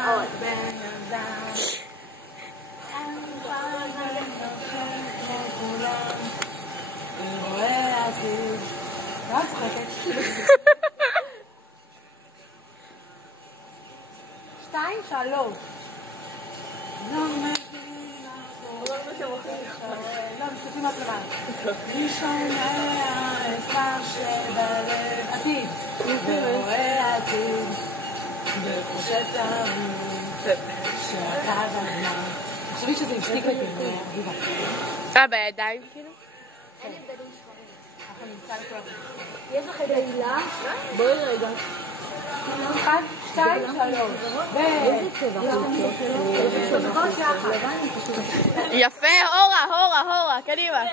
מאוד. שתיים, שלוש. לא, מסתכלים רק לבן. שומע את מה שבלב עתיד, ורואה עתיד, וחושב תמיד שאתה בזמן. חשבי שזה הפסיק לכם, אביבה. בידיים כאילו? אין הבדלים שחורים. אנחנו נמצא לכל הבן. יש לך את העילה? בואי רגע. 1, 2, 3. איזה צבע? יפה, הורה, קדימה.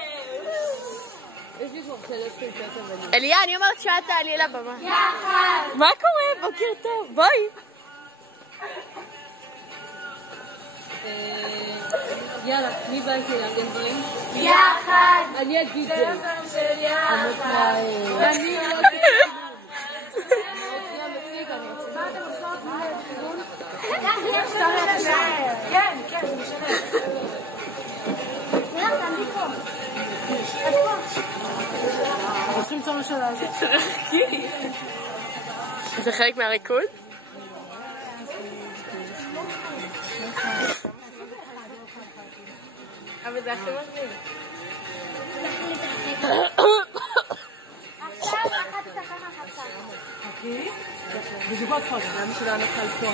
יש לי כבר שלוש קלפיות. אליה, אני אומרת שאת תעלי לבמה. יחד! מה קורה? בוקר טוב, בואי. יאללה, מי בא איתי לארגן דברים? יחד! אני אגיד זה. של יחד! אני לא מה אתם עושות? כן, זה משנה. יאללה, תעמדי פה. אנחנו צריכים למצוא משהו לעשות. זה חלק מהריקוד? אבל זה הכי מגניב. עכשיו, אחת תשחק אחת צחק. אוקיי? בזוגות חודש, למה שלא נפל פה?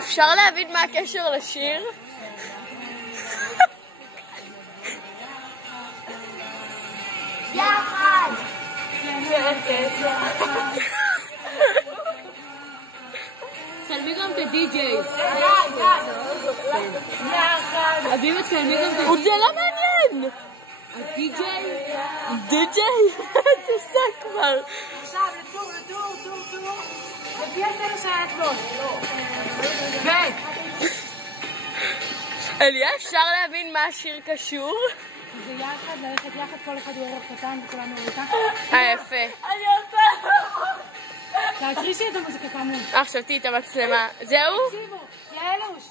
אפשר להבין מה הקשר לשיר? יחד! צלמי גם את הדי-ג'יי. יחד! אביבה, צלמי גם את זה לא מעניין! הדי-ג'יי. די-ג'יי, את עושה כבר. עכשיו, לטור. לפי הסדר שהיה אתמול. אליה, אפשר להבין מה השיר קשור? זה יחד, ללכת יחד, כל אחד הוא ערב קטן וכולנו איתה. יפה. אני רוצה... תעצרי שאת המוזיקה כאמור. עכשיו תהיי את המצלמה. זהו? תקשיבו, יעלוש.